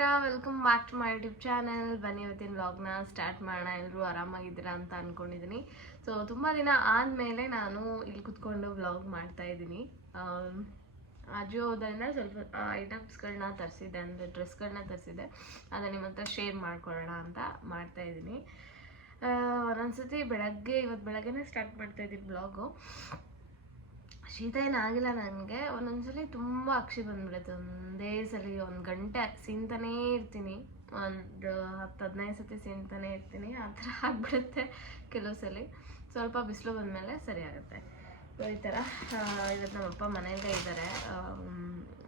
ಹೇಗಿದ್ದೀರಾ? Welcome back to my YouTube channel. ಬನ್ನಿ ಇವತ್ತಿನ ವ್ಲಾಗ್ನ ಸ್ಟಾರ್ಟ್ ಮಾಡೋಣ. ಎಲ್ಲರೂ ಆರಾಮಾಗಿದ್ದೀರಾ ಅಂತ ಅಂದ್ಕೊಂಡಿದ್ದೀನಿ. ಸೊ ತುಂಬ ದಿನ ಆದಮೇಲೆ ನಾನು ಇಲ್ಲಿ ಕುತ್ಕೊಂಡು ವ್ಲಾಗ್ ಮಾಡ್ತಾ ಇದ್ದೀನಿ. ಅಜಿಯೋದಿಂದ ಸ್ವಲ್ಪ ಐಟಮ್ಸ್ಗಳನ್ನ ತರಿಸಿದ್ದೆ, ಅಂದರೆ ಡ್ರೆಸ್ಗಳನ್ನ ತರಿಸಿದ್ದೆ. ಅದನ್ನು ನಿಮ್ಮ ಹತ್ರ ಶೇರ್ ಮಾಡ್ಕೊಳ್ಳೋಣ ಅಂತ ಮಾಡ್ತಾ ಇದ್ದೀನಿ. ಒಂದೊಂದ್ಸತಿ ಇವತ್ತು ಬೆಳಗ್ಗೆನೇ ಸ್ಟಾರ್ಟ್ ಮಾಡ್ತಾ ಇದ್ದೀನಿ ಬ್ಲಾಗು. ಶೀತ ಏನಾಗಿಲ್ಲ ನನಗೆ. ಒಂದೊಂದ್ಸಲಿ ತುಂಬ ಅಕ್ಷಿ ಬಂದ್ಬಿಡುತ್ತೆ. ಒಂದೇ ಸಲ 1 ಗಂಟೆ ಸೀನ್ತಾನೇ ಇರ್ತೀನಿ, ಒಂದು 10-15 ಸತಿ ಸೀನ್ತಾನೇ ಇರ್ತೀನಿ. ಆ ಥರ ಆಗ್ಬಿಡುತ್ತೆ ಕೆಲವು ಸಲ. ಸ್ವಲ್ಪ ಬಿಸಿಲು ಬಂದಮೇಲೆ ಸರಿ ಆಗುತ್ತೆ. ಸೊ ಈ ಥರ ಇವತ್ತು ನಮ್ಮಪ್ಪ ಮನೆಯಲ್ಲೇ ಇದ್ದಾರೆ.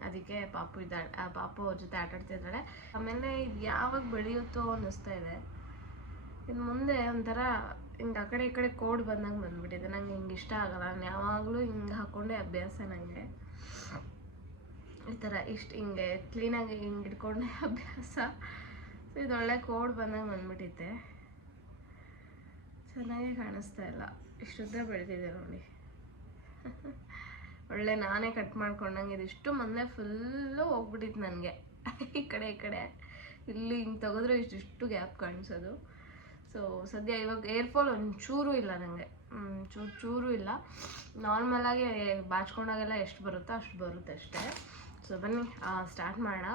ಅದಕ್ಕೆ ಪಾಪು ಅವ್ರ ಜೊತೆ ಆಟಾಡ್ತಿದ್ದಾಳೆ. ಆಮೇಲೆ ಇದು ಯಾವಾಗ ಬೆಳೆಯುತ್ತೋ ಅನ್ನಿಸ್ತಾ ಇದೆ. ಇನ್ನು ಮುಂದೆ ಒಂಥರ ಹಿಂಗೆ ಆ ಕಡೆ ಈ ಕಡೆ ಕೋಡ್ ಬಂದಂಗೆ ಬಂದ್ಬಿಟ್ಟಿದೆ. ನಂಗೆ ಹಿಂಗೆ ಇಷ್ಟ ಆಗಲ್ಲ. ನಾನು ಯಾವಾಗಲೂ ಹಿಂಗೆ ಹಾಕ್ಕೊಂಡೆ ಅಭ್ಯಾಸ ನನಗೆ. ಈ ಥರ ಹಿಂಗೆ ಕ್ಲೀನಾಗಿ ಹಿಂಗೆ ಇಟ್ಕೊಂಡೆ ಅಭ್ಯಾಸ. ಸೊ ಇದು ಒಳ್ಳೆ ಕೋಡ್ ಬಂದಂಗೆ ಬಂದ್ಬಿಟ್ಟಿತ್ತೆ. ಚೆನ್ನಾಗಿ ಕಾಣಿಸ್ತಾ ಇಲ್ಲ. ಇಷ್ಟುದ್ದ ಬೆಳೆದಿದೆ ನೋಡಿ. ಒಳ್ಳೆ ನಾನೇ ಕಟ್ ಮಾಡ್ಕೊಂಡಂಗೆ. ಇದಿಷ್ಟು ಮೊನ್ನೆ ಫುಲ್ಲು ಹೋಗ್ಬಿಟ್ಟಿತ್ತು ನನಗೆ. ಈ ಕಡೆ ಇಲ್ಲಿ ಹಿಂಗೆ ತೆಗೆದ್ರೆ ಇಷ್ಟು ಗ್ಯಾಪ್ ಕಾಣಿಸೋದು. ಸೊ ಸದ್ಯ ಇವಾಗ ಏರ್ಫಾಲ್ ಒಂಚೂರು ಇಲ್ಲ ನನಗೆ, ಚೂರು ಇಲ್ಲ. ನಾರ್ಮಲಾಗಿ ಬಾಚ್ಕೊಂಡಾಗೆಲ್ಲ ಎಷ್ಟು ಬರುತ್ತೋ ಅಷ್ಟು ಬರುತ್ತೆ ಅಷ್ಟೇ. ಸೊ ಬನ್ನಿ ಸ್ಟಾರ್ಟ್ ಮಾಡೋಣ.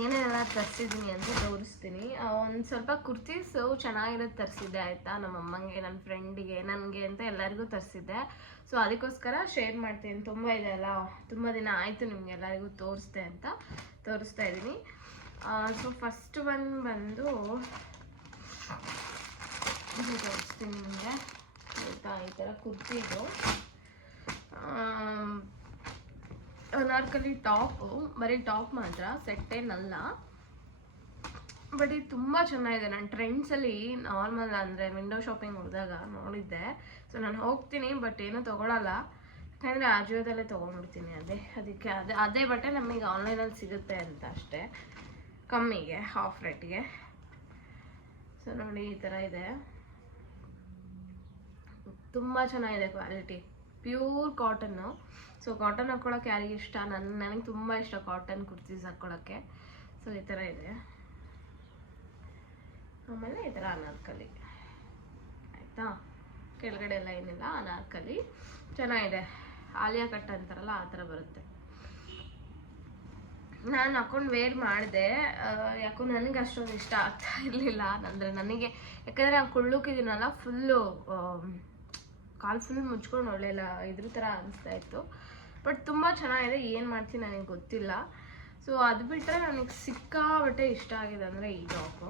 ಏನೇನೆಲ್ಲ ತರಿಸಿದ್ದೀನಿ ಅಂತ ತೋರಿಸ್ತೀನಿ. ಒಂದು ಸ್ವಲ್ಪ ಕುರ್ತೀಸು ಚೆನ್ನಾಗಿರೋದು ತರಿಸಿದ್ದೆ ಆಯಿತಾ. ನಮ್ಮ ಅಮ್ಮಂಗೆ, ನನ್ನ ಫ್ರೆಂಡಿಗೆ, ನನಗೆ ಅಂತ ಎಲ್ಲರಿಗೂ ತರಿಸಿದ್ದೆ. ಸೊ ಅದಕ್ಕೋಸ್ಕರ ಶೇರ್ ಮಾಡ್ತೀನಿ. ತುಂಬ ಇದೆ ಅಲ್ಲ, ತುಂಬ ದಿನ ಆಯಿತು ನಿಮ್ಗೆ ಎಲ್ಲರಿಗೂ ತೋರಿಸ್ತಾ ಇದ್ದೀನಿ. ಸೊ ಫಸ್ಟ್ ಬಂದು ತೋರಿಸ್ತೀನಿ ನಿಮಗೆ ಆಯಿತಾ. ಈ ಥರ ಕುರ್ತಿದು ಅನಾರ್ಕಲಿ ಟಾಪು, ಬರೀ ಟಾಪ್ ಮಾತ್ರ, ಸೆಟ್ಟೇನಲ್ಲ. ಬಟ್ ಇದು ತುಂಬ ಚೆನ್ನಾಗಿದೆ. ನಾನು ಟ್ರೆಂಡ್ಸಲ್ಲಿ ನಾರ್ಮಲ್ ಅಂದರೆ ವಿಂಡೋ ಶಾಪಿಂಗ್ ಹೋದಾಗ ನೋಡಿದ್ದೆ. ಸೊ ನಾನು ಹೋಗ್ತೀನಿ ಬಟ್ ಏನೂ ತೊಗೊಳಲ್ಲ, ಯಾಕಂದರೆ ಅಜಿಯೋದಲ್ಲೇ ತೊಗೊಂಡ್ಬಿಡ್ತೀನಿ. ಅದಕ್ಕೆ ಅದೇ ಬಟ್ಟೆ ನಮಗೆ ಆನ್ಲೈನಲ್ಲಿ ಸಿಗುತ್ತೆ ಅಂತ ಅಷ್ಟೇ, ಕಮ್ಮಿಗೆ, ಹಾಫ್ ರೇಟ್ಗೆ. ಸೊ ನೋಡಿ ಈ ಥರ ಇದೆ. ತುಂಬ ಚೆನ್ನಾಗಿದೆ quality, pure cotton. So cotton ಹಾಕ್ಕೊಳಕ್ಕೆ ಯಾರಿಗೆ ಇಷ್ಟ? ನನಗೆ ತುಂಬ ಇಷ್ಟ ಕಾಟನ್ ಕುರ್ತೀಸ್ ಹಾಕ್ಕೊಳಕ್ಕೆ. ಸೊ ಈ ಥರ ಇದೆ. ಆಮೇಲೆ ಈ ಥರ ಅನಾರ್ಕಲಿ ಆಯಿತಾ. ಕೆಳಗಡೆ ಎಲ್ಲ ಏನಿಲ್ಲ, ಅನಾರ್ಕಲಿ ಚೆನ್ನಾಗಿದೆ. ಆಲಿಯಾ ಕಟ್ ಅಂತಾರಲ್ಲ ಆ ಥರ ಬರುತ್ತೆ. ನಾನು ಹಾಕೊಂಡು ವೇರ್ ಮಾಡಿದೆ. ಯಾಕೋ ನನಗೆ ಅಷ್ಟೊಂದು ಇಷ್ಟ ಆಗ್ತಾ ಇರಲಿಲ್ಲ. ಅಂದರೆ ನನಗೆ, ಯಾಕಂದರೆ ನಾನು ಕುಳ್ಳುಕಿದ್ದೀನಲ್ಲ, ಫುಲ್ಲು ಕಾಲು ಫುಲ್ ಮುಚ್ಕೊಂಡು ಒಳ್ಳೆಲ್ಲ ಇದ್ರ ಥರ ಅನಿಸ್ತಾ ಇತ್ತು. ಬಟ್ ತುಂಬ ಚೆನ್ನಾಗಿದೆ. ಏನು ಮಾಡ್ತೀನಿ ನನಗೆ ಗೊತ್ತಿಲ್ಲ. ಸೊ ಅದು ಬಿಟ್ಟರೆ ನನಗೆ ಸಿಕ್ಕಾಬಟ್ಟೆ ಇಷ್ಟ ಆಗಿದೆ ಅಂದರೆ ಈ ಟಾಪು.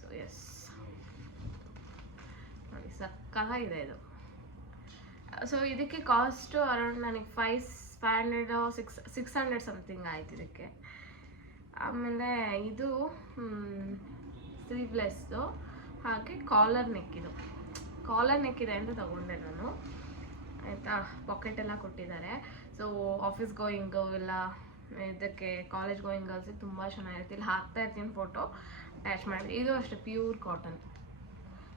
ಸೊ ಎಸ್ ನೋಡಿ, ಸಕ್ಕಾಗಿದೆ ಇದು. ಸೊ ಇದಕ್ಕೆ ಕಾಸ್ಟು ಅರೌಂಡ್ ನನಗೆ 600 ಸಮಥಿಂಗ್ ಆಯ್ತು ಇದಕ್ಕೆ. ಆಮೇಲೆ ಇದು ಸ್ಲೀವ್ಲೆಸ್ಸು, ಹಾಗೆ ಕಾಲರ್ ನೆಕ್ಕಿದೆ ಅಂತ ತಗೊಂಡೆ ನಾನು ಆಯಿತಾ. ಪಾಕೆಟ್ ಎಲ್ಲ ಕೊಟ್ಟಿದ್ದಾರೆ. ಸೊ ಆಫೀಸ್ ಗೋಯಿಂಗು ಇಲ್ಲ ಇದಕ್ಕೆ ಕಾಲೇಜ್ ಗೋಯಿಂಗ್ ಗರ್ಲ್ಸಿಗೆ ತುಂಬ ಚೆನ್ನಾಗಿರುತ್ತೆ. ಇಲ್ಲಿ ಹಾಕ್ತಾ ಇರ್ತೀನಿ ಫೋಟೋ ಅಟ್ಯಾಚ್ ಮಾಡಿ. ಇದು ಅಷ್ಟೇ ಪ್ಯೂರ್ ಕಾಟನ್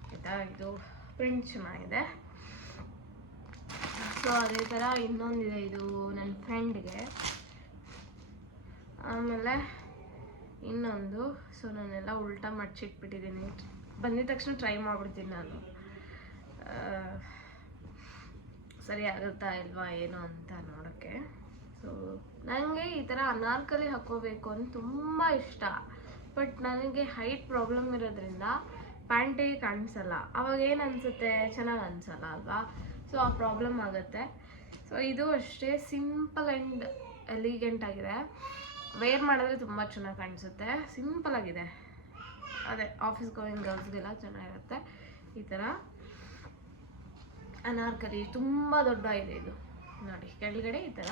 ಆಯಿತಾ. ಇದು ಪ್ರಿಂಟ್ ಚೆನ್ನಾಗಿದೆ. ಸೊ ಅದೇ ಥರ ಇನ್ನೊಂದಿದೆ, ಇದು ನನ್ನ ಫ್ರೆಂಡ್ಗೆ. ಆಮೇಲೆ ಇನ್ನೊಂದು, ಸೊ ನಾನೆಲ್ಲ ಉಲ್ಟಾ ಮಡ್ಚಿಟ್ಬಿಟ್ಟಿದ್ದೀನಿ. ಬಂದಿದ ತಕ್ಷಣ ಟ್ರೈ ಮಾಡಿಬಿಡ್ತೀನಿ ನಾನು, ಸರಿ ಆಗುತ್ತಾ ಇಲ್ವಾ ಏನೋ ಅಂತ ನೋಡೋಕ್ಕೆ. ಸೊ ನನಗೆ ಈ ಥರ ಅನಾರ್ಕಲಿ ಹಾಕ್ಕೋಬೇಕು ಅಂತ ತುಂಬ ಇಷ್ಟ. ಬಟ್ ನನಗೆ ಹೈಟ್ ಪ್ರಾಬ್ಲಮ್ ಇರೋದ್ರಿಂದ ಪ್ಯಾಂಟೇ ಕಾಣಿಸಲ್ಲ. ಅವಾಗ ಏನು ಅನಿಸುತ್ತೆ, ಚೆನ್ನಾಗಿ ಅನಿಸಲ್ಲ ಅಲ್ವಾ. ಸೊ ಆ ಪ್ರಾಬ್ಲಮ್ ಆಗುತ್ತೆ. ಸೊ ಇದು ಅಷ್ಟೇ ಸಿಂಪಲ್ ಆ್ಯಂಡ್ ಎಲಿಗೆಂಟ್ ಆಗಿದೆ. ವೇರ್ ಮಾಡಿದ್ರೆ ತುಂಬ ಚೆನ್ನಾಗಿ ಕಾಣಿಸುತ್ತೆ. ಸಿಂಪಲ್ ಆಗಿದೆ. ಅದೇ ಆಫೀಸ್ ಗೋಯಿಂಗ್ ಗರ್ಲ್ಸ್ಗೆಲ್ಲ ಚೆನ್ನಾಗಿರುತ್ತೆ. ಈ ಥರ ಅನಾರ್ಕಲಿ ತುಂಬ ದೊಡ್ಡ ಇದೆ ಇದು ನೋಡಿ. ಕೆಳಗಡೆ ಈ ಥರ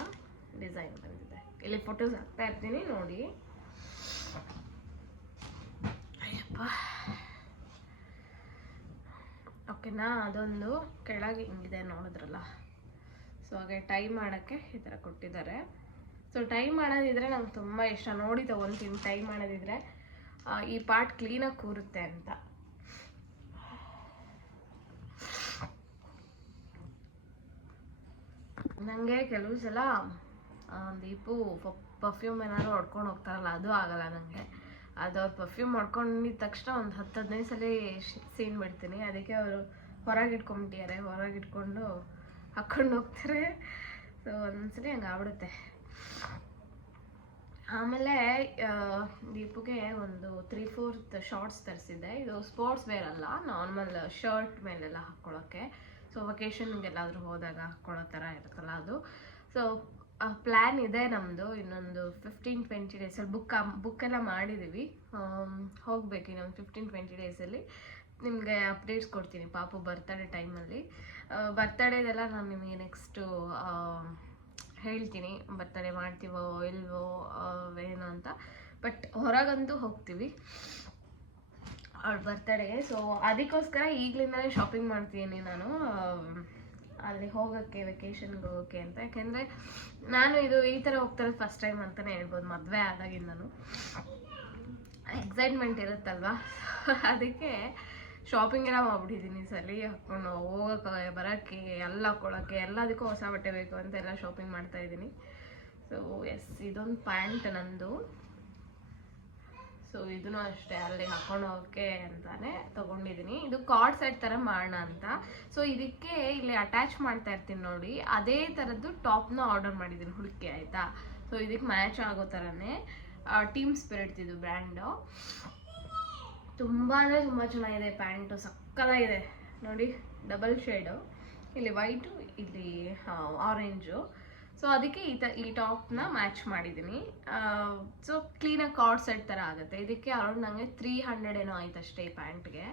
ಡಿಸೈನ್ ಬಂದಿದೆ. ಇಲ್ಲಿ ಫೋಟೋಸ್ ಹಾಕ್ತಾ ಇರ್ತೀನಿ ನೋಡಿ. ಅಯ್ಯಪ್ಪ, ಓಕೆನಾ. ಅದೊಂದು ಕೆಳಗೆ ಹಿಂಗಿದೆ ನೋಡಿದ್ರಲ್ಲ. ಸೊ ಹಾಗೆ ಟೈ ಮಾಡೋಕ್ಕೆ ಈ ಥರ ಕೊಟ್ಟಿದ್ದಾರೆ. ಸೊ ಟೈ ಮಾಡೋದಿದ್ರೆ ನಂಗೆ ತುಂಬ ಇಷ್ಟ. ನೋಡಿ ತೊಗೊತೀನಿ. ಟೈ ಮಾಡೋದಿದ್ರೆ ಈ ಪಾರ್ಟ್ ಕ್ಲೀನಾಗಿ ಕೂರುತ್ತೆ ಅಂತ. ನನಗೆ ಕೆಲವು ಸಲ ದೀಪು ಪರ್ಫ್ಯೂಮ್ ಏನಾದ್ರು ಹೊಡ್ಕೊಂಡು ಹೋಗ್ತಾರಲ್ಲ ಅದು ಆಗಲ್ಲ ನನಗೆ. ಅದು ಅವ್ರು ಪರ್ಫ್ಯೂಮ್ ಹೊಡ್ಕೊಂಡಿದ ತಕ್ಷಣ ಒಂದು 10-15 ಸಲ ಸೀನ್ ಬಿಡ್ತೀನಿ. ಅದಕ್ಕೆ ಅವರು ಹೊರಗೆ ಇಟ್ಕೊಂಬಿಟ್ಟಿದ್ದಾರೆ, ಹೊರಗೆ ಇಟ್ಕೊಂಡು ಹಾಕ್ಕೊಂಡು ಹೋಗ್ತಾರೆ. ಸೊ ಒಂದೊಂದ್ಸಲಿ ಹಂಗೆ ಆಗ್ಬಿಡುತ್ತೆ. ಆಮೇಲೆ ದೀಪುಗೆ ಒಂದು 3/4 ಶಾರ್ಟ್ಸ್ ತರಿಸಿದ್ದೆ. ಇದು ಸ್ಪೋರ್ಟ್ಸ್ ವೇರ್ ಅಲ್ಲ, ನಾರ್ಮಲ್ ಶರ್ಟ್ ಮೇಲೆಲ್ಲ ಹಾಕ್ಕೊಳ್ಳೋಕ್ಕೆ. ಸೊ ವೆಕೇಷನ್ಗೆಲ್ಲಾದರೂ ಹೋದಾಗ ಹಾಕ್ಕೊಳ್ಳೋ ಥರ ಇರುತ್ತಲ್ಲ ಅದು. ಸೊ ಪ್ಲ್ಯಾನ್ ಇದೆ ನಮ್ಮದು, ಇನ್ನೊಂದು 15-20 ಡೇಸಲ್ಲಿ ಬುಕ್ಕೆಲ್ಲ ಮಾಡಿದ್ದೀವಿ. ಹೋಗಬೇಕು ಇನ್ನೊಂದು 15-20 ಡೇಸಲ್ಲಿ. ನಿಮಗೆ ಅಪ್ಡೇಟ್ಸ್ ಕೊಡ್ತೀನಿ ಪಾಪು ಬರ್ತಡೇ ಟೈಮಲ್ಲಿ. ಬರ್ತಡೇದೆಲ್ಲ ನಾನು ನಿಮಗೆ ನೆಕ್ಸ್ಟು ಹೇಳ್ತೀನಿ, ಬರ್ತಡೇ ಮಾಡ್ತೀವೋ ಇಲ್ವೋ ಏನು ಅಂತ. ಬಟ್ ಹೊರಗಂತೂ ಹೋಗ್ತೀವಿ ಅವ್ಳ ಬರ್ತಡೇಗೆ. ಸೊ ಅದಕ್ಕೋಸ್ಕರ ಈಗಲಿಂದಲೇ ಶಾಪಿಂಗ್ ಮಾಡ್ತೀನಿ ನಾನು ಅಲ್ಲಿ ಹೋಗೋಕ್ಕೆ, ವೆಕೇಷನ್ಗೆ ಹೋಗೋಕ್ಕೆ ಅಂತ. ಯಾಕೆಂದರೆ ನಾನು ಈ ಥರ ಹೋಗ್ತಾಯಿರೋದು ಫಸ್ಟ್ ಟೈಮ್ ಅಂತಲೇ ಹೇಳ್ಬೋದು. ಮದುವೆ ಆದಾಗಿಂದನು ಎಕ್ಸೈಟ್ಮೆಂಟ್ ಇರುತ್ತಲ್ವ, ಅದಕ್ಕೆ ಶಾಪಿಂಗ್ ಎಲ್ಲ ಮಾಡ್ಬಿಟ್ಟಿದ್ದೀನಿ. ಸಲ ಹಾಕ್ಕೊಂಡು ಹೋಗೋಕ್ಕೆ, ಬರೋಕ್ಕೆ, ಎಲ್ಲ ಹಾಕ್ಕೊಳ್ಳೋಕ್ಕೆ, ಎಲ್ಲದಕ್ಕೂ ಹೊಸ ಬಟ್ಟೆ ಬೇಕು ಅಂತ ಎಲ್ಲ ಶಾಪಿಂಗ್ ಮಾಡ್ತಾಯಿದ್ದೀನಿ. ಸೊ ಎಸ್, ಇದೊಂದು ಪ್ಯಾಂಟ್ ನಂದು. ಸೊ ಇದನ್ನು ಅಷ್ಟೇ ಅಲ್ಲಿ ಹಾಕೊಂಡು ಹೋಗೋಕ್ಕೆ ಅಂತಾನೆ ತೊಗೊಂಡಿದ್ದೀನಿ. ಇದು ಕಾರ್ಡ್ ಸೆಟ್ ಥರ ಮಾಡೋಣ ಅಂತ. ಸೊ ಇದಕ್ಕೆ ಇಲ್ಲಿ ಅಟ್ಯಾಚ್ ಮಾಡ್ತಾ ಇರ್ತೀನಿ ನೋಡಿ, ಅದೇ ಥರದ್ದು ಟಾಪ್ನ ಆರ್ಡರ್ ಮಾಡಿದ್ದೀನಿ ಹುಡುಕಿ, ಆಯಿತಾ. ಸೊ ಇದಕ್ಕೆ ಮ್ಯಾಚ್ ಆಗೋ ಥರನೇ ಟೀಮ್ ಸ್ಪಿರಿಟ್ ಇದು ಬ್ರ್ಯಾಂಡು. ತುಂಬ ಅಂದರೆ ತುಂಬ ಚೆನ್ನಾಗಿದೆ ಪ್ಯಾಂಟು, ಸಕ್ಕತ್ತಾಗಿದೆ ನೋಡಿ. ಡಬಲ್ ಶೇಡು, ಇಲ್ಲಿ ವೈಟು, ಇಲ್ಲಿ ಆರೆಂಜು. ಸೊ ಅದಕ್ಕೆ ಈ ಟಾಪ್ನ ಮ್ಯಾಚ್ ಮಾಡಿದ್ದೀನಿ. ಸೊ ಕ್ಲೀನಾಗಿ ಕಾರ್ಡ್ ಸೆಟ್ ಥರ ಆಗುತ್ತೆ. ಇದಕ್ಕೆ ಅರೌಂಡ್ ನನಗೆ 300 ಏನೋ ಆಯ್ತು ಅಷ್ಟೇ ಈ ಪ್ಯಾಂಟ್ಗೆ.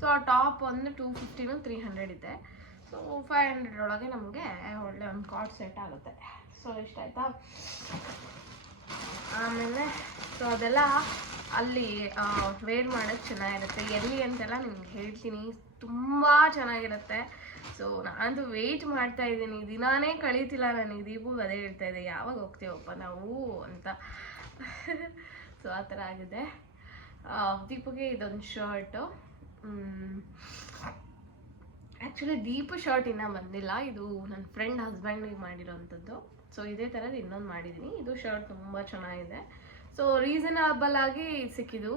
ಸೊ ಆ ಟಾಪ್ ಒಂದು 250 300 ಇದೆ. ಸೊ 500 ಒಳಗೆ ನಮಗೆ ಒಳ್ಳೆ ಒಂದು ಕಾರ್ಡ್ ಸೆಟ್ ಆಗುತ್ತೆ. ಸೊ ಇಷ್ಟ ಆಯಿತಾ. ಆಮೇಲೆ ಸೊ ಅದೆಲ್ಲ ಅಲ್ಲಿ ವೇರ್ ಮಾಡೋಕ್ಕೆ ಚೆನ್ನಾಗಿರುತ್ತೆ. ಎಲ್ಲಿ ಅಂತೆಲ್ಲ ನಿಮ್ಗೆ ಹೇಳ್ತೀನಿ, ತುಂಬ ಚೆನ್ನಾಗಿರುತ್ತೆ. ಸೊ ನಾನಂತೂ ವೆಯ್ಟ್ ಮಾಡ್ತಾ ಇದ್ದೀನಿ, ದಿನಾನೇ ಕಳೀತಿಲ್ಲ ನನಗೆ. ದೀಪು ಅದೇ ಹೇಳ್ತಾ ಇದೆ, ಯಾವಾಗ ಹೋಗ್ತೀವಪ್ಪ ನಾವು ಅಂತ. ಸೊ ಆ ಥರ ಆಗಿದೆ. ದೀಪುಗೆ ಇದೊಂದು ಶರ್ಟು. ಆ್ಯಕ್ಚುಲಿ ದೀಪು ಶರ್ಟ್ ಇನ್ನೂ ಬಂದಿಲ್ಲ, ಇದು ನನ್ನ ಫ್ರೆಂಡ್ ಹಸ್ಬೆಂಡಿಗೆ ಮಾಡಿರೋವಂಥದ್ದು. ಸೊ ಇದೇ ಥರದ್ದು ಇನ್ನೊಂದು ಮಾಡಿದ್ದೀನಿ. ಇದು ಶರ್ಟ್ ತುಂಬ ಚೆನ್ನಾಗಿದೆ. ಸೊ ರೀಸನಬಲ್ ಆಗಿ ಸಿಕ್ಕಿದ್ದು.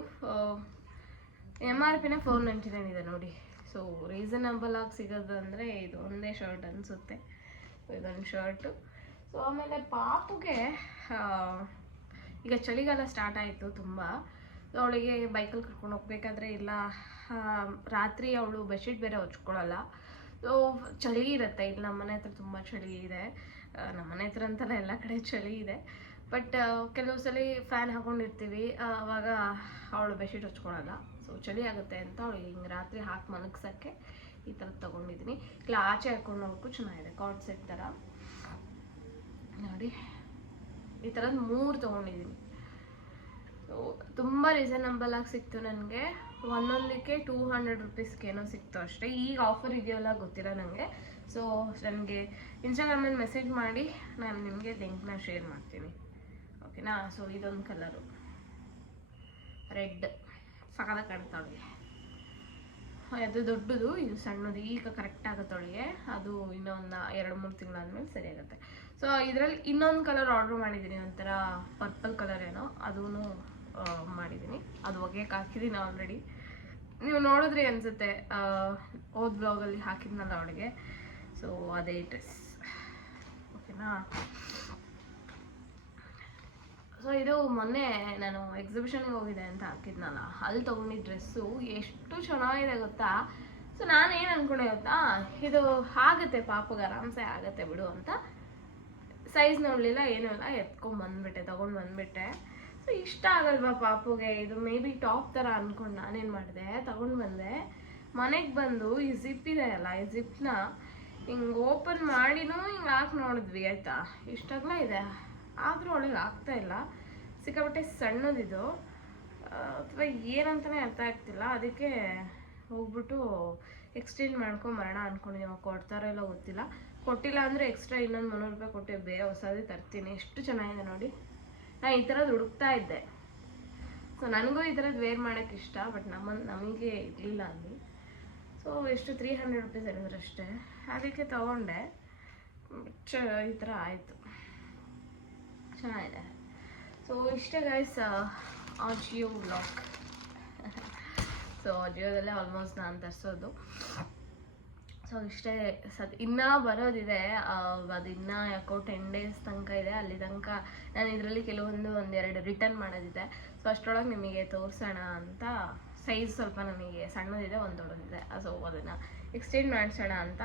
MRP 499 ಇದೆ ನೋಡಿ. ಸೊ ರೀಸನಬಲ್ ಆಗಿ ಸಿಗೋದು ಅಂದರೆ ಇದು ಒಂದೇ ಶರ್ಟ್ ಅನಿಸುತ್ತೆ. ಸೊ ಇದೊಂದು ಶರ್ಟು. ಸೊ ಆಮೇಲೆ ಪಾಪುಗೆ ಈಗ ಚಳಿಗಾಲ ಸ್ಟಾರ್ಟ್ ಆಯಿತು ತುಂಬ. ಸೊ ಅವಳಿಗೆ ಬೈಕಲ್ಲಿ ಕರ್ಕೊಂಡು ಹೋಗ್ಬೇಕಾದ್ರೆ ಇಲ್ಲ, ರಾತ್ರಿ ಅವಳು ಬೆಡ್ಶೀಟ್ ಬೇರೆ ಹೊಚ್ಕೊಳ್ಳಲ್ಲ. ಸೊ ಚಳಿ ಇರುತ್ತೆ. ಇಲ್ಲಿ ನಮ್ಮ ಮನೆ ಹತ್ರ ತುಂಬ ಚಳಿ ಇದೆ. ನಮ್ಮ ಮನೆ ಹತ್ರ ಅಂತಲ್ಲ, ಎಲ್ಲ ಕಡೆ ಚಳಿ ಇದೆ. ಬಟ್ ಕೆಲವು ಸಲ ಫ್ಯಾನ್ ಹಾಕೊಂಡಿರ್ತೀವಿ, ಆವಾಗ ಅವಳು ಬೆಡ್ಶೀಟ್ ಹೊಚ್ಕೊಳ್ಳಲ್ಲ. ಸೊ ಚಳಿ ಆಗುತ್ತೆ ಅಂತ ಅವಳಿಗೆ ಹಿಂಗೆ ರಾತ್ರಿ ಹಾಕಿ ಮಲಗ್ಸೋಕ್ಕೆ ಈ ಥರದ್ದು ತೊಗೊಂಡಿದ್ದೀನಿ. ಇಲ್ಲ ಆಚೆ ಹಾಕ್ಕೊಂಡು ಹೋಗೋಕ್ಕೂ ಚೆನ್ನಾಗಿದೆ, ಕಾರ್ಡ್ ಸೆಟ್ ಥರ ನೋಡಿ. ಈ ಥರದ್ದು 3 ತೊಗೊಂಡಿದ್ದೀನಿ. ಸೊ ತುಂಬ ರೀಸನಬಲ್ ಆಗಿ ಸಿಕ್ತು ನನಗೆ. ಒಂದೊಂದಕ್ಕೆ 200 ರುಪೀಸ್ಗೇನೋ ಸಿಕ್ತು ಅಷ್ಟೇ. ಈಗ ಆಫರ್ ಇದೆಯಲ್ಲ ಗೊತ್ತಿಲ್ಲ ನನಗೆ. ಸೊ ನನಗೆ ಇನ್ಸ್ಟಾಗ್ರಾಮಲ್ಲಿ ಮೆಸೇಜ್ ಮಾಡಿ ನಾನು ನಿಮಗೆ ಲಿಂಕ್ನ ಶೇರ್ ಮಾಡ್ತೀನಿ, ಓಕೆನಾ. ಸೊ ಇದೊಂದು ಕಲರು ರೆಡ್, ಸಕಲ ಕಾಣ್ತಾವಳಿಗೆ. ಅದು ದೊಡ್ಡದು, ಇದು ಸಣ್ಣದು. ಈಗ ಕರೆಕ್ಟ್ ಆಗುತ್ತೆ ಅವಳಿಗೆ. ಅದು ಇನ್ನೊಂದು 2-3 ತಿಂಗಳಾದ್ಮೇಲೆ ಸರಿ ಆಗುತ್ತೆ. ಸೊ ಇದರಲ್ಲಿ ಇನ್ನೊಂದು ಕಲರ್ ಆರ್ಡ್ರ್ ಮಾಡಿದ್ದೀನಿ, ಒಂಥರ ಪರ್ಪಲ್ ಕಲರ್ ಏನೋ, ಅದೂ ಮಾಡಿದ್ದೀನಿ. ಅದು ಒಗೆಯಕ್ಕೆ ಹಾಕಿದ್ದೀನಿ ಆಲ್ರೆಡಿ. ನೀವು ನೋಡಿದ್ರಿ ಅನಿಸುತ್ತೆ, ಓದ್ ಬ್ಲಾಗಲ್ಲಿ ಹಾಕಿದ್ನಲ್ಲ ಅವಳಿಗೆ. ಸೊ ಅದೇ ಡ್ರೆಸ್, ಓಕೆನಾ. ಸೊ ಇದು ಮೊನ್ನೆ ನಾನು ಎಕ್ಸಿಬಿಷನ್ಗೆ ಹೋಗಿದೆ ಅಂತ ಹಾಕಿದ್ನಲ್ಲ, ಅಲ್ಲಿ ತೊಗೊಂಡಿದ್ದ ಡ್ರೆಸ್ಸು ಎಷ್ಟು ಚೆನ್ನಾಗಿದೆ ಗೊತ್ತಾ. ಸೊ ನಾನೇನು ಅಂದ್ಕೊಂಡೆ ಗೊತ್ತಾ, ಇದು ಆಗುತ್ತೆ ಪಾಪಗೆ, ಆರಾಮ್ಸೆ ಆಗುತ್ತೆ ಬಿಡು ಅಂತ. ಸೈಜ್ ನೋಡಲಿಲ್ಲ, ಏನೂ ಇಲ್ಲ, ಎತ್ಕೊಂಡ್ಬಂದ್ಬಿಟ್ಟೆ, ತೊಗೊಂಡು ಬಂದುಬಿಟ್ಟೆ. ಸೊ ಇಷ್ಟ ಆಗಲ್ವಾ ಪಾಪುಗೆ, ಇದು ಮೇ ಬಿ ಟಾಪ್ ಥರ ಅಂದ್ಕೊಂಡು ನಾನೇನು ಮಾಡಿದೆ, ತೊಗೊಂಡು ಬಂದೆ. ಮನೆಗೆ ಬಂದು ಈ ಜಿಪ್ ಇದೆ ಅಲ್ಲ, ಈ ಜಿಪ್ನ ಹಿಂಗೆ ಓಪನ್ ಮಾಡಿನೂ ಹಿಂಗೆ ಹಾಕಿ ನೋಡಿದ್ವಿ, ಆಯಿತಾ. ಇಷ್ಟಾಗಲ ಇದೆ, ಆದರೂ ಒಳಗೆ ಆಗ್ತಾಯಿಲ್ಲ. ಸಿಕ್ಕಾಪಟ್ಟೆ ಸಣ್ಣದಿದು, ಅಥವಾ ಏನಂತಲೇ ಅರ್ಥ ಆಗ್ತಿಲ್ಲ. ಅದಕ್ಕೆ ಹೋಗ್ಬಿಟ್ಟು ಎಕ್ಸ್ಚೇಂಜ್ ಮಾಡ್ಕೊಂಬರೋಣ ಅಂದ್ಕೊಂಡಿದ್ದೀವಿ. ಕೊಡ್ತಾರೋ ಇಲ್ಲ ಗೊತ್ತಿಲ್ಲ. ಕೊಟ್ಟಿಲ್ಲ ಅಂದರೆ ಎಕ್ಸ್ಟ್ರಾ ಇನ್ನೊಂದು 300 ರೂಪಾಯಿ ಕೊಟ್ಟು ಬೇರೆ ಹೊಸದೇ ತರ್ತೀನಿ. ಎಷ್ಟು ಚೆನ್ನಾಗಿದೆ ನೋಡಿ. ನಾನು ಈ ಥರದ್ದು ಹುಡುಕ್ತಾ ಇದ್ದೆ. ಸೊ ನನಗೂ ಈ ಥರದ್ದು ವೇರ್ ಮಾಡೋಕ್ಕೆ ಇಷ್ಟ, ಬಟ್ ನಮಗೆ ಇರಲಿಲ್ಲ ಅಲ್ಲಿ. ಸೊ ಎಷ್ಟು 300 ರುಪೀಸ್ ಹೇಳಿದ್ರು ಅಷ್ಟೇ, ಅದಕ್ಕೆ ತೊಗೊಂಡೆ. ಈ ಥರ ಆಯಿತು. ಚೆನ್ನಾಗಿದೆ. ಸೊ ಇಷ್ಟೇ ಗೈಸ್ ಆಜಿಯೋ ವ್ಲಾಗ್. ಸೊ ಆಜಿಯೋದಲ್ಲೇ ಆಲ್ಮೋಸ್ಟ್ ನಾನು ತರಿಸೋದು. ಸೊ ಇಷ್ಟೇ ಇನ್ನೂ ಬರೋದಿದೆ, ಅದು ಇನ್ನೂ ಯಾಕೋ 10 days ತನಕ ಇದೆ. ಅಲ್ಲಿ ತನಕ ನಾನು ಇದರಲ್ಲಿ ಒಂದೆರಡು ರಿಟರ್ನ್ ಮಾಡೋದಿದೆ. ಸೊ ಅಷ್ಟರೊಳಗೆ ನಿಮಗೆ ತೋರಿಸೋಣ ಅಂತ. ಸೈಜ್ ಸ್ವಲ್ಪ ನನಗೆ ಸಣ್ಣದಿದೆ, ಒಂದು ದೊಡ್ಡದಿದೆ. ಸೊ ಅದನ್ನು ಎಕ್ಸ್ಚೇಂಜ್ ಮಾಡಿಸೋಣ ಅಂತ,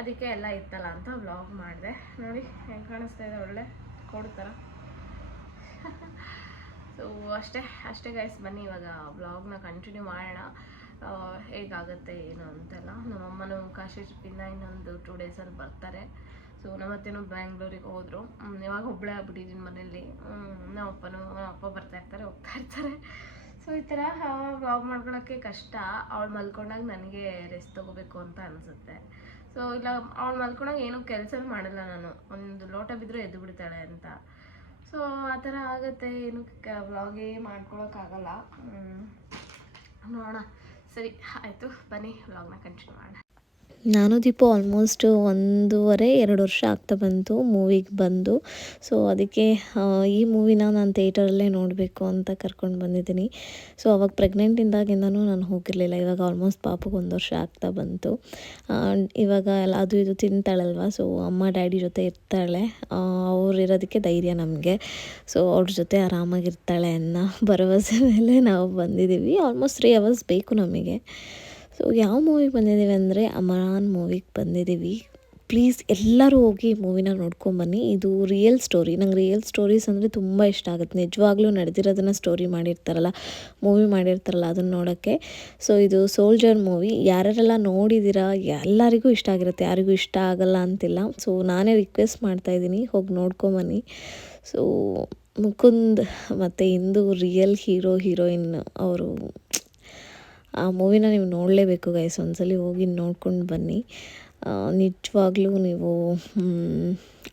ಅದಕ್ಕೆ ಎಲ್ಲ ಇತ್ತಲ್ಲ ಅಂತ ವ್ಲಾಗ್ ಮಾಡಿದೆ. ನೋಡಿ ಹೆಂಗೆ ಕಾಣಿಸ್ತಾ ಇದೆ, ಒಳ್ಳೆ ಕೊಡ್ತಾರ. ಸೊ ಅಷ್ಟೇ ಗೈಸ್, ಬನ್ನಿ ಇವಾಗ ವ್ಲಾಗ್ನ ಕಂಟಿನ್ಯೂ ಮಾಡೋಣ. ಹೇಗಾಗುತ್ತೆ ಏನು ಅಂತೆಲ್ಲ. ನಮ್ಮಮ್ಮನೂ ಕಾಶಿ ಟ್ರಿಪ್ಪಿಂದ ಇನ್ನೊಂದು 2 daysಲ್ಲಿ ಬರ್ತಾರೆ. ಸೊ ನಮ್ಮತ್ತೇನು ಬ್ಯಾಂಗ್ಳೂರಿಗೆ ಹೋದರು. ಇವಾಗ ಒಬ್ಬಳೇ ಆಗ್ಬಿಟ್ಟಿದ್ದೀನಿ ಮನೇಲಿ. ನಮ್ಮ ಅಪ್ಪ ಬರ್ತಾ ಇರ್ತಾರೆ, ಹೋಗ್ತಾ ಇರ್ತಾರೆ. ಸೊ ಈ ಥರ ವ್ಲಾಗ್ ಮಾಡ್ಕೊಳೋಕ್ಕೆ ಕಷ್ಟ. ಅವಳು ಮಲ್ಕೊಂಡಾಗ ನನಗೆ ರೆಸ್ಟ್ ತೊಗೋಬೇಕು ಅಂತ ಅನಿಸುತ್ತೆ. ಸೊ ಇಲ್ಲ, ಅವಳು ಮಲ್ಕೊಂಡಾಗ ಏನೂ ಕೆಲಸನೂ ಮಾಡಲ್ಲ ನಾನು. ಒಂದು ಲೋಟ ಬಿದ್ದರೂ ಎದ್ದು ಬಿಡ್ತಾಳೆ ಅಂತ. ಸೊ ಆ ಥರ ಆಗುತ್ತೆ, ಏನು ವ್ಲಾಗೇ ಮಾಡ್ಕೊಳಕ್ಕಾಗಲ್ಲ. ನೋಡೋಣ. ಸರಿ ಆಯಿತು, ಬನ್ನಿ ವ್ಲಾಗ್ನ ಕಂಟಿನ್ಯೂ ಮಾಡೋಣ. ನಾನು ದೀಪು ಆಲ್ಮೋಸ್ಟ್ 1.5-2 ವರ್ಷ ಆಗ್ತಾ ಬಂತು ಮೂವಿಗೆ ಬಂದು. ಸೊ ಅದಕ್ಕೆ ಈ ಮೂವಿನ ನಾನು ಥಿಯೇಟರಲ್ಲೇ ನೋಡಬೇಕು ಅಂತ ಕರ್ಕೊಂಡು ಬಂದಿದ್ದೀನಿ. ಸೊ ಅವಾಗ ಪ್ರೆಗ್ನೆಂಟ್ ಇದ್ದಾಗಿಂದನೂ ನಾನು ಹೋಗಿರಲಿಲ್ಲ. ಇವಾಗ ಆಲ್ಮೋಸ್ಟ್ ಪಾಪಗೆ 1 ವರ್ಷ ಆಗ್ತಾ ಬಂತು. ಇವಾಗ ಎಲ್ಲ ಅದು ಇದು ತಿಂತಾಳಲ್ವ, ಸೊ ಅಮ್ಮ ಡ್ಯಾಡಿ ಜೊತೆ ಇರ್ತಾಳೆ. ಅವ್ರು ಇರೋದಕ್ಕೆ ಧೈರ್ಯ ನಮಗೆ. ಸೊ ಅವ್ರ ಜೊತೆ ಆರಾಮಾಗಿರ್ತಾಳೆ ಅನ್ನೋ ಭರವಸೆ ಮೇಲೆ ನಾವು ಬಂದಿದ್ದೀವಿ. ಆಲ್ಮೋಸ್ಟ್ 3 hours ಬೇಕು ನಮಗೆ. ಸೊ ಯಾವ ಮೂವಿಗೆ ಬಂದಿದ್ದೀವಿ ಅಂದರೆ ಅಮರಾನ್ ಮೂವಿಗೆ ಬಂದಿದ್ದೀವಿ. ಪ್ಲೀಸ್ ಎಲ್ಲರೂ ಹೋಗಿ ಮೂವಿನ ನೋಡ್ಕೊಂಬನ್ನಿ. ಇದು ರಿಯಲ್ ಸ್ಟೋರಿ. ನಂಗೆ ರಿಯಲ್ ಸ್ಟೋರೀಸ್ ಅಂದರೆ ತುಂಬ ಇಷ್ಟ ಆಗುತ್ತೆ. ನಿಜವಾಗ್ಲೂ ನಡೆದಿರೋದನ್ನು ಸ್ಟೋರಿ ಮಾಡಿರ್ತಾರಲ್ಲ, ಮೂವಿ ಮಾಡಿರ್ತಾರಲ್ಲ, ಅದನ್ನು ನೋಡೋಕ್ಕೆ. ಸೊ ಇದು ಸೋಲ್ಜರ್ ಮೂವಿ. ಯಾರ್ಯಾರೆಲ್ಲ ನೋಡಿದ್ದೀರಾ ಎಲ್ಲರಿಗೂ ಇಷ್ಟ ಆಗಿರುತ್ತೆ, ಯಾರಿಗೂ ಇಷ್ಟ ಆಗಲ್ಲ ಅಂತಿಲ್ಲ. ಸೊ ನಾನೇ ರಿಕ್ವೆಸ್ಟ್ ಮಾಡ್ತಾಯಿದ್ದೀನಿ, ಹೋಗಿ ನೋಡ್ಕೊಂಬನ್ನಿ. ಸೊ ಮುಕುಂದ್ ಮತ್ತು ಇಂದು ರಿಯಲ್ ಹೀರೋಯಿನ್ ಅವರು. ಆ ಮೂವಿನ ನೀವು ನೋಡಲೇಬೇಕು ಗೈಸ್. ಒಂದ್ಸಲಿ ಹೋಗಿ ನೋಡ್ಕೊಂಡು ಬನ್ನಿ. ನಿಜವಾಗ್ಲೂ ನೀವು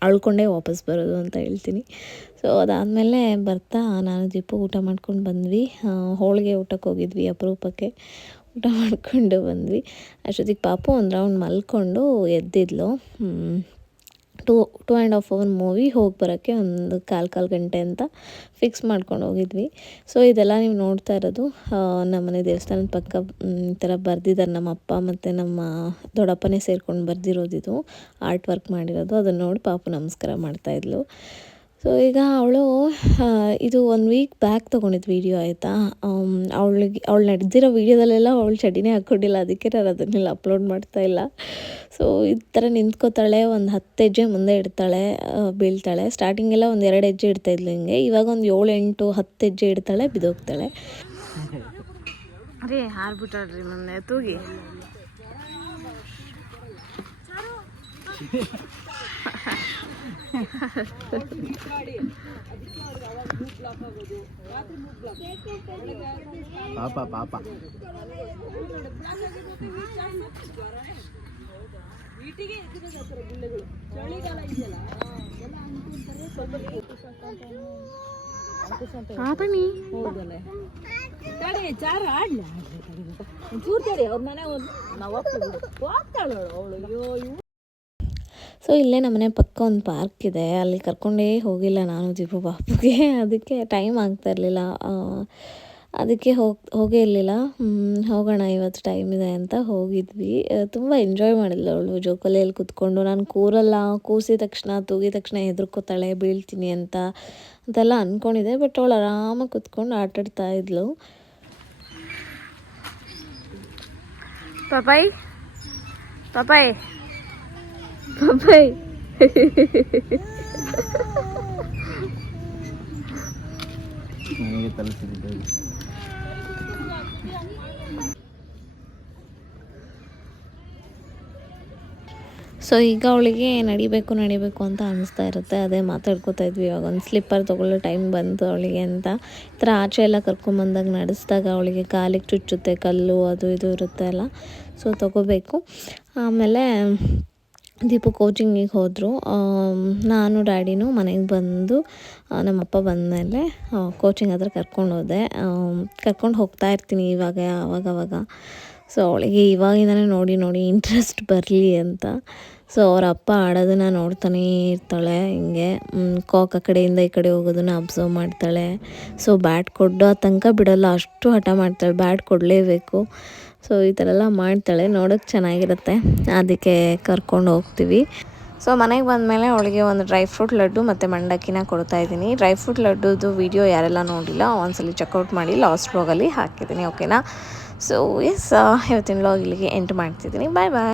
ಅಳ್ಕೊಂಡೇ ವಾಪಸ್ ಬರೋದು ಅಂತ ಹೇಳ್ತೀನಿ. ಸೊ ಅದಾದಮೇಲೆ ಬರ್ತಾ ನಾನು ದೀಪು ಊಟ ಮಾಡ್ಕೊಂಡು ಬಂದ್ವಿ. ಹೋಳಿಗೆ ಊಟಕ್ಕೆ ಹೋಗಿದ್ವಿ, ಅಪರೂಪಕ್ಕೆ ಊಟ ಮಾಡ್ಕೊಂಡು ಬಂದ್ವಿ. ಅಷ್ಟೊತ್ತಿಗೆ ಪಾಪು ಒಂದು ರೌಂಡ್ ಮಲ್ಕೊಂಡು ಎದ್ದಿದ್ಲು. 2.5 hour ಮೂವಿ, ಹೋಗಿ ಬರೋಕ್ಕೆ ಒಂದು ಕಾಲು ಗಂಟೆ ಅಂತ ಫಿಕ್ಸ್ ಮಾಡ್ಕೊಂಡು ಹೋಗಿದ್ವಿ. ಸೊ ಇದೆಲ್ಲ ನೀವು ನೋಡ್ತಾ ಇರೋದು ನಮ್ಮನೆ ದೇವಸ್ಥಾನದ ಪಕ್ಕ ಈ ಥರ ಬರೆದಿದ್ದಾರೆ. ನಮ್ಮ ಅಪ್ಪ ಮತ್ತು ನಮ್ಮ ದೊಡ್ಡಪ್ಪನೇ ಸೇರ್ಕೊಂಡು ಬರೆದಿರೋದಿದು, ಆರ್ಟ್ ವರ್ಕ್ ಮಾಡಿರೋದು. ಅದನ್ನು ನೋಡಿ ಪಾಪು ನಮಸ್ಕಾರ ಮಾಡ್ತಾಯಿದ್ಲು. ಸೊ ಈಗ ಅವಳು ಇದು 1 week ಬ್ಯಾಕ್ ತೊಗೊಂಡಿದ್ದು ವೀಡಿಯೋ, ಆಯಿತಾ. ಅವಳು ನಡೆದಿರೋ ವೀಡಿಯೋದಲ್ಲೆಲ್ಲ ಅವಳು ಚಡಿನೇ ಹಾಕ್ಕೊಂಡಿಲ್ಲ, ಅದಕ್ಕೆ ನಾನು ಅದನ್ನೆಲ್ಲ ಅಪ್ಲೋಡ್ ಮಾಡ್ತಾಯಿಲ್ಲ. ಸೊ ಈ ಥರ ನಿಂತ್ಕೋತಾಳೆ, ಒಂದು 10 ಹೆಜ್ಜೆ ಮುಂದೆ ಇಡ್ತಾಳೆ, ಬೀಳ್ತಾಳೆ. ಸ್ಟಾರ್ಟಿಂಗೆಲ್ಲ ಒಂದು 2 ಹೆಜ್ಜೆ ಇಡ್ತಾಯಿದ್ಲು ಹಿಂಗೆ. ಇವಾಗ ಒಂದು 7, 8, 10 ಹೆಜ್ಜೆ ಇಡ್ತಾಳೆ, ಬಿದ್ದೋಗ್ತಾಳೆ. ಅರೇ ಹಾರ್ಬಿಟ್ಟಾಳ್ರಿ ನನ್ನ ತೂಗಿ. ಪಾಪ ಪಾಪಣಿ ಚಾರ ಆಡ್ಲಿ ಒಂಚೂರು ತಡಿ, ಅವ್ರ ಮನೆ ನಾವು ಹೋಗ್ತಾಳು ಅವಳು. ಅಯ್ಯೋ ಸೊ ಇಲ್ಲೇ ನಮ್ಮನೆ ಪಕ್ಕ ಒಂದು ಪಾರ್ಕ್ ಇದೆ, ಅಲ್ಲಿ ಕರ್ಕೊಂಡೇ ಹೋಗಿಲ್ಲ ನಾನು ದೀಪು ಪಾಪುಗೆ. ಅದಕ್ಕೆ ಟೈಮ್ ಆಗ್ತಾ ಇರಲಿಲ್ಲ, ಅದಕ್ಕೆ ಹೋಗೇ ಇರಲಿಲ್ಲ. ಹೋಗೋಣ ಇವತ್ತು ಟೈಮ್ ಇದೆ ಅಂತ ಹೋಗಿದ್ವಿ. ತುಂಬ ಎಂಜಾಯ್ ಮಾಡಿದ್ಲು ಅವಳು ಜೋಕಾಲಿಯಲ್ಲಿ ಕೂತ್ಕೊಂಡು. ನಾನು ಕೂರಲ್ಲ, ಕೂಸಿದ ತಕ್ಷಣ ತೂಗಿದ ತಕ್ಷಣ ಹೆದರ್ಕೋತಾಳೆ, ಬೀಳ್ತೀನಿ ಅಂತೆಲ್ಲ ಅಂದ್ಕೊಂಡಿದ್ದೆ. ಬಟ್ ಅವಳು ಆರಾಮಾಗಿ ಕೂತ್ಕೊಂಡು ಆಟಾಡ್ತಾ ಇದ್ಲು. ಪಾಪಾಯ್ ಪಾಪಾಯ್ ಪಾಪಾಯ್ ನನಗೆ ತಲುಪಿದ್ದೆ. ಸೊ ಈಗ ಅವಳಿಗೆ ನಡಿಬೇಕು ಅಂತ ಅನಿಸ್ತಾ ಇರುತ್ತೆ. ಅದೇ ಮಾತಾಡ್ಕೋತಾ ಇದ್ವಿ. ಇವಾಗ ಒಂದು ಸ್ಲಿಪ್ಪರ್ ತೊಗೊಳ್ಳೋ ಟೈಮ್ ಬಂತು ಅವಳಿಗೆ ಅಂತ. ಈ ಥರ ಆಚೆ ಎಲ್ಲ ಕರ್ಕೊಂಬಂದಾಗ ನಡೆಸಿದಾಗ ಅವಳಿಗೆ ಕಾಲಿಗೆ ಚುಚ್ಚುತ್ತೆ, ಕಲ್ಲು ಅದು ಇದು ಇರುತ್ತೆ ಅಲ್ಲ, ಸೊ ತೊಗೋಬೇಕು. ಆಮೇಲೆ ದೀಪು ಕೋಚಿಂಗಿಗೆ ಹೋದರು. ನಾನು ಡ್ಯಾಡಿನೂ ಮನೆಗೆ ಬಂದು ನಮ್ಮಪ್ಪ ಬಂದಮೇಲೆ ಕೋಚಿಂಗ್ ಹತ್ರ ಕರ್ಕೊಂಡು ಹೋದೆ. ಕರ್ಕೊಂಡು ಹೋಗ್ತಾ ಇರ್ತೀನಿ ಇವಾಗ ಅವಾಗವಾಗ. ಸೊ ಅವಳಿಗೆ ಇವಾಗಿಂದನೇ ನೋಡಿ ನೋಡಿ ಇಂಟ್ರೆಸ್ಟ್ ಬರಲಿ ಅಂತ. ಸೊ ಅವ್ರ ಅಪ್ಪ ಆಡೋದನ್ನು ನೋಡ್ತಾನೇ ಇರ್ತಾಳೆ. ಹಿಂಗೆ ಕಾಕ್ ಆ ಕಡೆಯಿಂದ ಈ ಕಡೆ ಹೋಗೋದನ್ನ ಅಬ್ಸರ್ವ್ ಮಾಡ್ತಾಳೆ. ಸೊ ಬ್ಯಾಟ್ ಕೊಡೋ ತನಕ ಬಿಡೋಲ್ಲ, ಅಷ್ಟು ಹಠ ಮಾಡ್ತಾಳೆ, ಬ್ಯಾಟ್ ಕೊಡಲೇಬೇಕು. ಸೊ ಈ ಥರ ಎಲ್ಲ ಮಾಡ್ತಾಳೆ, ನೋಡೋಕ್ಕೆ ಚೆನ್ನಾಗಿರುತ್ತೆ. ಅದಕ್ಕೆ ಕರ್ಕೊಂಡು ಹೋಗ್ತೀವಿ. ಸೊ ಮನೆಗೆ ಬಂದಮೇಲೆ ಅವಳಿಗೆ ಒಂದು ಡ್ರೈ ಫ್ರೂಟ್ ಲಡ್ಡು ಮತ್ತು ಮಂಡಕ್ಕಿನ ಕೊಡ್ತಾಯಿದ್ದೀನಿ. ಡ್ರೈ ಫ್ರೂಟ್ ಲಡ್ಡುದು ವೀಡಿಯೋ ಯಾರೆಲ್ಲ ನೋಡಿಲ್ಲ ಒಂದ್ಸಲಿ ಚೆಕ್ಔಟ್ ಮಾಡಿ, ಲಾಸ್ಟ್ ವ್ಲಾಗಲ್ಲಿ ಹಾಕಿದ್ದೀನಿ. ಓಕೆನಾ? ಸೊ ಎಸ್, ಇವತ್ತಿನ ವ್ಲಾಗ್ ಇಲ್ಲಿಗೆ ಎಂಡ್ ಮಾಡ್ತಿದ್ದೀನಿ. ಬಾಯ್ ಬಾಯ್.